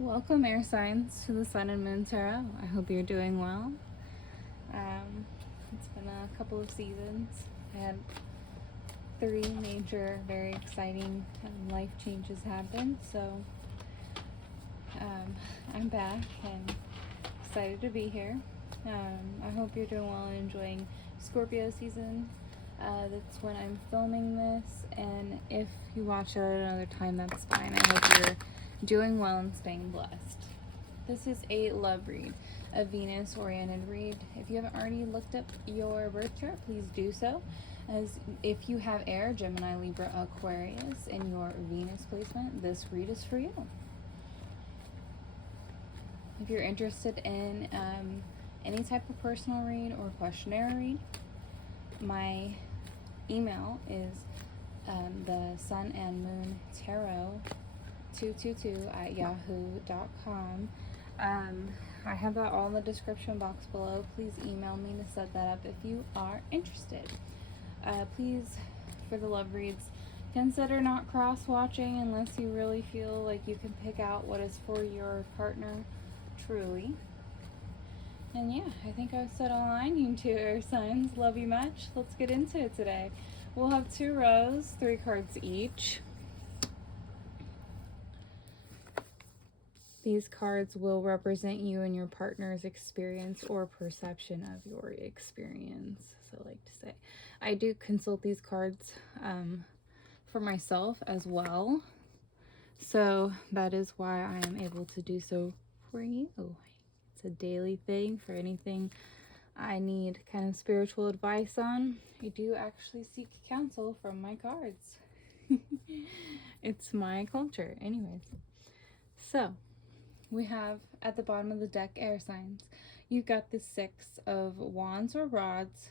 Welcome, air signs, to the Sun and Moon Tarot. I hope you're doing well. It's been a couple of seasons. I had three major, very exciting life changes happen, so I'm back and excited to be here. I hope you're doing well and enjoying Scorpio season. That's when I'm filming this, and if you watch it at another time, that's fine. I hope you're doing well and staying blessed. This is a love read, a Venus-oriented read. If you haven't already looked up your birth chart, please do so. As if you have air, Gemini, Libra, Aquarius in your Venus placement, this read is for you. If you're interested in any type of personal read or questionnaire read, my email is the Sun and Moon Tarot 222@yahoo.com. I have that all in the description box below. Please email me to set that up if you are interested. Please, for the love reads, consider not cross-watching unless you really feel like you can pick out what is for your partner truly. And yeah, I think I've said all I need to, air signs. Love you much. Let's get into it today. We'll have 2 rows, 3 cards each. These cards will represent you and your partner's experience or perception of your experience. So I like to say, I do consult these cards for myself as well. So that is why I am able to do so for you. It's a daily thing for anything I need kind of spiritual advice on. I do actually seek counsel from my cards. It's my culture. Anyways, so we have at the bottom of the deck, air signs. You've got the 6 of wands or rods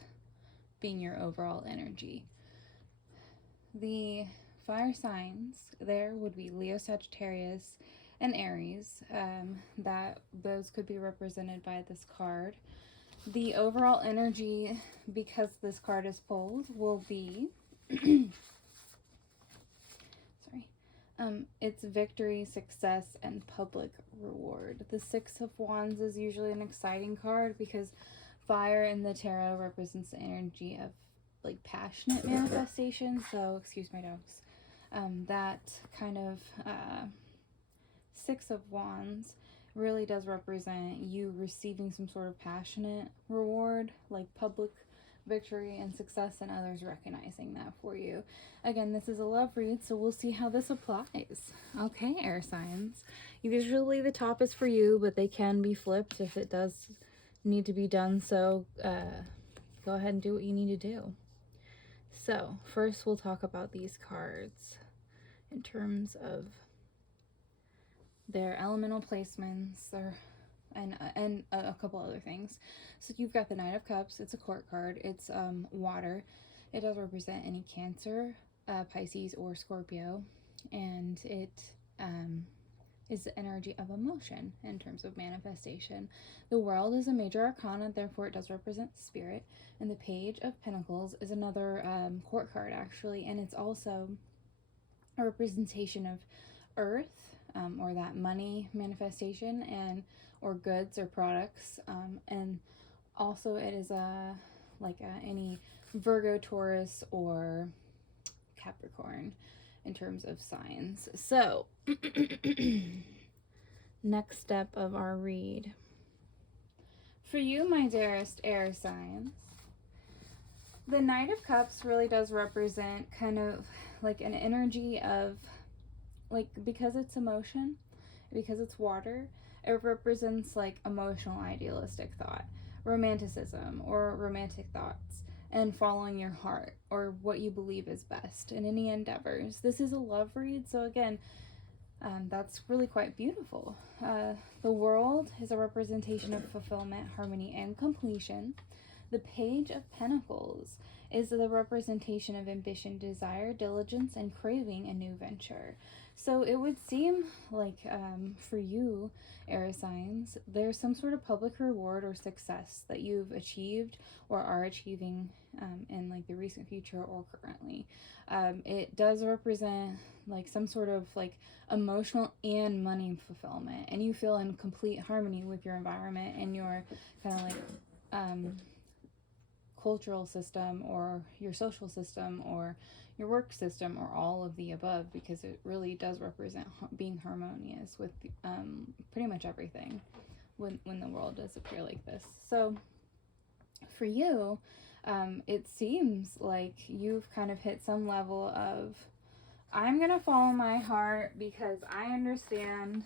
being your overall energy. The fire signs there would be Leo, Sagittarius, and Aries. Those could be represented by this card. The overall energy, because this card is pulled, will be it's victory, success, and public reward. The 6 of Wands is usually an exciting card because fire in the tarot represents the energy of like passionate manifestation. So, excuse my dogs. That kind of 6 of Wands really does represent you receiving some sort of passionate reward, like public victory and success, and others recognizing that for you. Again, this is a love read, so we'll see how this applies. Okay, air signs. Usually the top is for you, but they can be flipped if it does need to be done. So go ahead and do what you need to do. So first we'll talk about these cards in terms of their elemental placements, and a couple other things. So you've got the Knight of Cups. It's a court card. It's water. It does represent any Cancer, Pisces, or Scorpio, and it is the energy of emotion in terms of manifestation. The World is a major arcana, therefore it does represent spirit. And the Page of Pentacles is another court card, actually, and it's also a representation of Earth, or that money manifestation, and or goods or products, and also it is any Virgo, Taurus, or Capricorn in terms of signs. So next step of our read for you, my dearest air signs, the Knight of Cups really does represent kind of like an energy of, like, because it's emotion, because it's water, it represents like emotional idealistic thought, romanticism, or romantic thoughts, and following your heart or what you believe is best in any endeavors. This is a love read, so again, that's really quite beautiful. The World is a representation of fulfillment, harmony, and completion. The Page of Pentacles is the representation of ambition, desire, diligence, and craving a new venture. So it would seem like for you, air signs, there's some sort of public reward or success that you've achieved or are achieving in like the recent future or currently. It does represent like some sort of like emotional and money fulfillment, and you feel in complete harmony with your environment and your kind of like cultural system or your social system or your work system or all of the above, because it really does represent being harmonious with pretty much everything when the world does appear like this. So for you, it seems like you've kind of hit some level of, I'm going to follow my heart because I understand,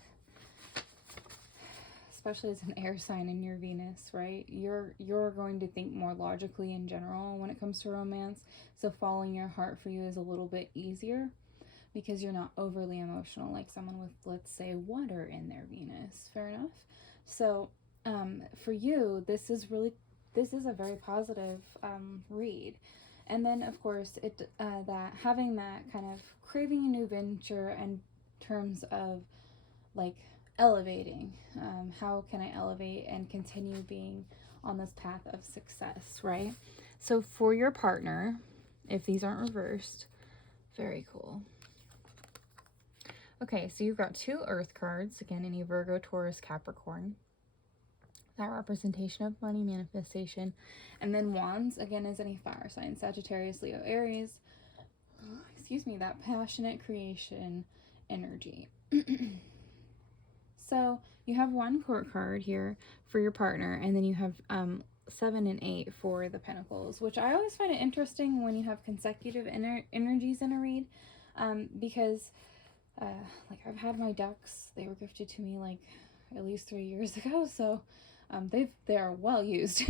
especially as an air sign in your Venus, right? You're going to think more logically in general when it comes to romance. So following your heart for you is a little bit easier because you're not overly emotional like someone with, let's say, water in their Venus. Fair enough. So for you, this is a very positive read. And then of course that having that kind of craving a new venture in terms of like elevating, how can I elevate and continue being on this path of success, right? So for your partner, if these aren't reversed, very cool. Okay, so you've got 2 earth cards, again, any Virgo, Taurus, Capricorn, that representation of money manifestation. And then wands, again, is any fire sign, Sagittarius, Leo, Aries, excuse me, that passionate creation energy. So you have 1 court card here for your partner, and then you have 7 and 8 for the pentacles, which I always find it interesting when you have consecutive energies in a read, because like I've had my ducks, they were gifted to me like at least 3 years ago, so they are well used.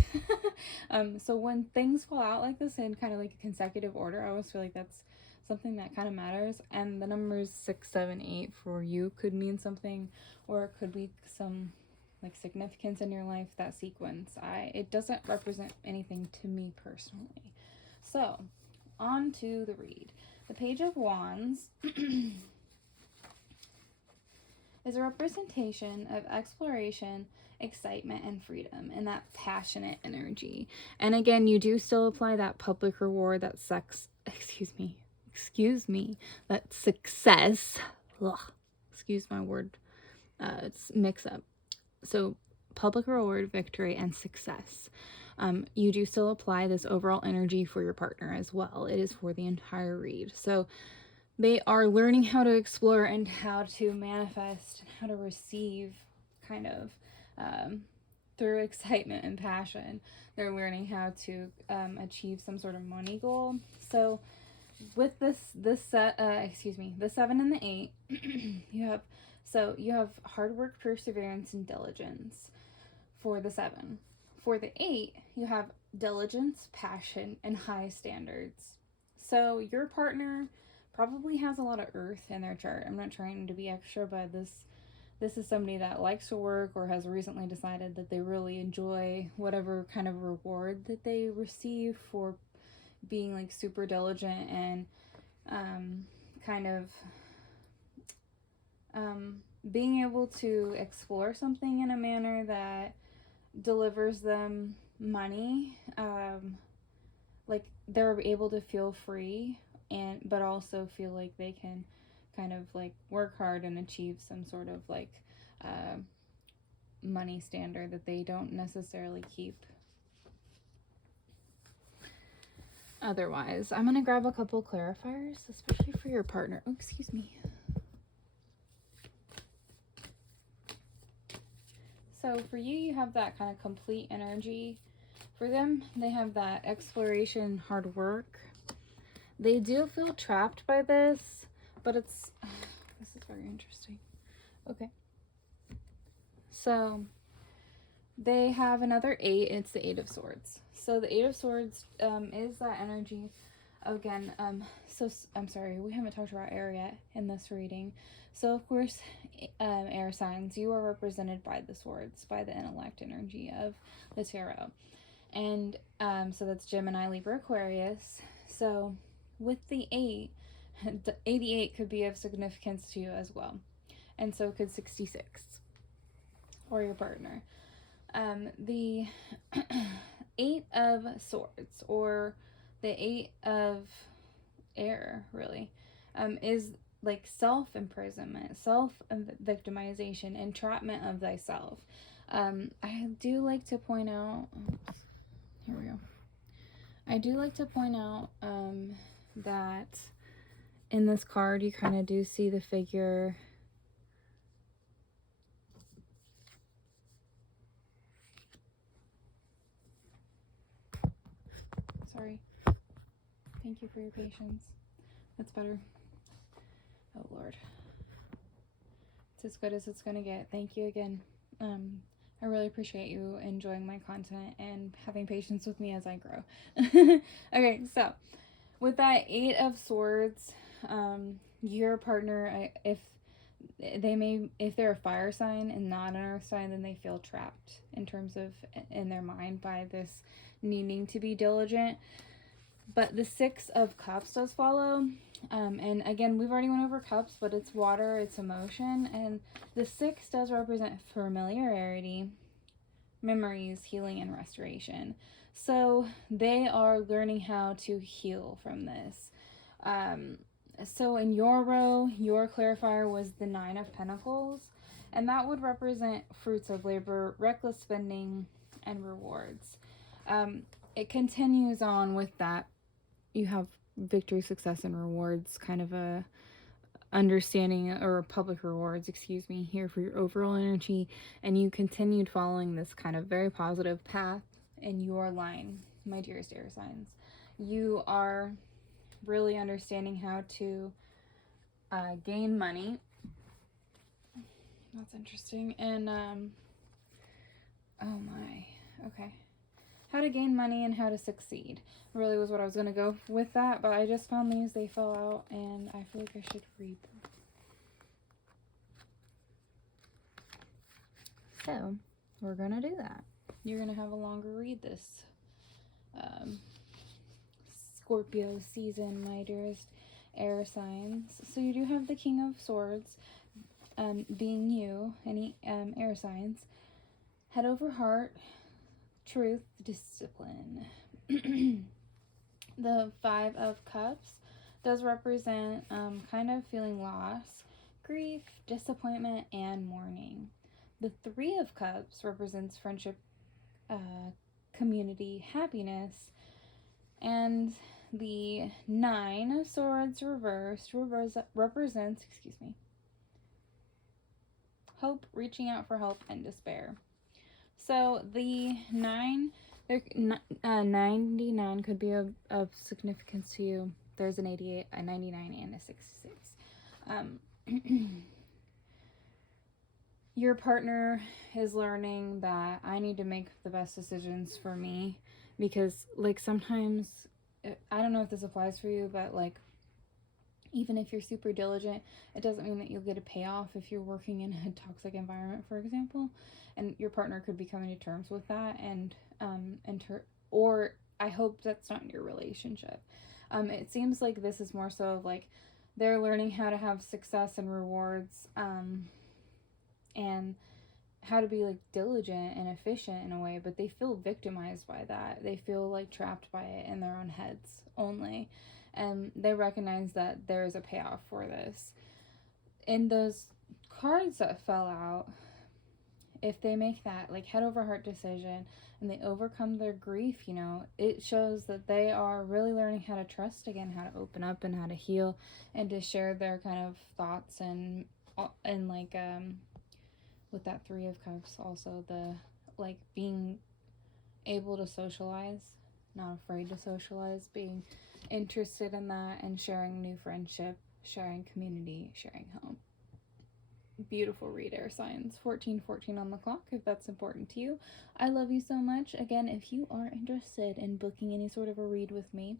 So when things fall out like this in kind of like a consecutive order, I always feel like that's something that kind of matters. And the numbers 6, 7, 8 for you could mean something, or it could be some like significance in your life, that sequence. It doesn't represent anything to me personally. So on to the read. The Page of Wands is a representation of exploration, excitement, and freedom, and that passionate energy. And again, you do still apply that public reward, that that success. Ugh, excuse my word. It's mix up. So public reward, victory, and success. You do still apply this overall energy for your partner as well. It is for the entire read. So they are learning how to explore and how to manifest and how to receive kind of through excitement and passion. They're learning how to achieve some sort of money goal. So with the 7 and the 8, you have hard work, perseverance, and diligence for the 7. For the 8, you have diligence, passion, and high standards. So your partner probably has a lot of earth in their chart. I'm not trying to be extra, but this is somebody that likes to work or has recently decided that they really enjoy whatever kind of reward that they receive for being like super diligent and kind of being able to explore something in a manner that delivers them money, like they're able to feel free but also feel like they can kind of like work hard and achieve some sort of like money standard that they don't necessarily keep otherwise. I'm gonna grab a couple clarifiers, especially for your partner. Oh, excuse me. So for you, you have that kind of complete energy. For them, they have that exploration, hard work. They do feel trapped by this, but this is very interesting. Okay. So they have another 8. It's the 8 of Swords. So the 8 of Swords is that energy. Again, so I'm sorry, we haven't talked about air yet in this reading. So of course, air signs, you are represented by the swords, by the intellect energy of the tarot. And so that's Gemini, Libra, Aquarius. So with the 8, 88 could be of significance to you as well. And so could 66 or your partner. The Eight of Swords, or the Eight of Air, really, is like self-imprisonment, self-victimization, entrapment of thyself. I do like to point out, here we go. I do like to point out that in this card you kind of do see the figure. Sorry. Thank you for your patience. That's better. Oh, Lord. It's as good as it's going to get. Thank you again. I really appreciate you enjoying my content and having patience with me as I grow. Okay, so with that Eight of Swords, your partner, if they're a fire sign and not an earth sign, then they feel trapped in terms of in their mind by this needing to be diligent. But the Six of Cups does follow. And again, we've already went over cups, but it's water, it's emotion. And the six does represent familiarity, memories, healing, and restoration. So they are learning how to heal from this. So in your row, your clarifier was the Nine of Pentacles. And that would represent fruits of labor, reckless spending, and rewards. It continues on with that. You have victory, success, and rewards, kind of a understanding, or public rewards, excuse me, here for your overall energy. And you continued following this kind of very positive path in your line, my dearest air signs. You are really understanding how to gain money. That's interesting. And oh my, okay. How to gain money and how to succeed really was what I was going to go with that, but I just found these, they fell out, and I feel like I should read them. So, we're going to do that. You're going to have a longer read this Scorpio season, my dearest air signs. So you do have the King of Swords, being you, any air signs. Head over heart, truth, discipline. The Five of Cups does represent kind of feeling loss, grief, disappointment, and mourning. The Three of Cups represents friendship, community, happiness. And the Nine of Swords reversed represents, hope, reaching out for help, and despair. So the 99 could be of significance to you. There's an 88, a 99, and a 66. Your partner is learning that I need to make the best decisions for me, because like sometimes, I don't know if this applies for you, but like even if you're super diligent, it doesn't mean that you'll get a payoff if you're working in a toxic environment, for example. And your partner could be coming to terms with that, or I hope that's not in your relationship. It seems like this is more so of like they're learning how to have success and rewards, and how to be like diligent and efficient in a way, but they feel victimized by that. They feel like trapped by it in their own heads only. And they recognize that there is a payoff for this. In those cards that fell out, if they make that like head over heart decision and they overcome their grief, you know, it shows that they are really learning how to trust again, how to open up and how to heal, and to share their kind of thoughts and like with that Three of Cups also, the like being able to socialize, not afraid to socialize, being interested in that, and sharing new friendship, sharing community, sharing home. Beautiful read, air signs. 14:14 on the clock if that's important to you. I love you so much. Again, if you are interested in booking any sort of a read with me,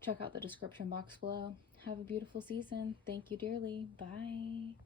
check out the description box below. Have a beautiful season. Thank you dearly. Bye.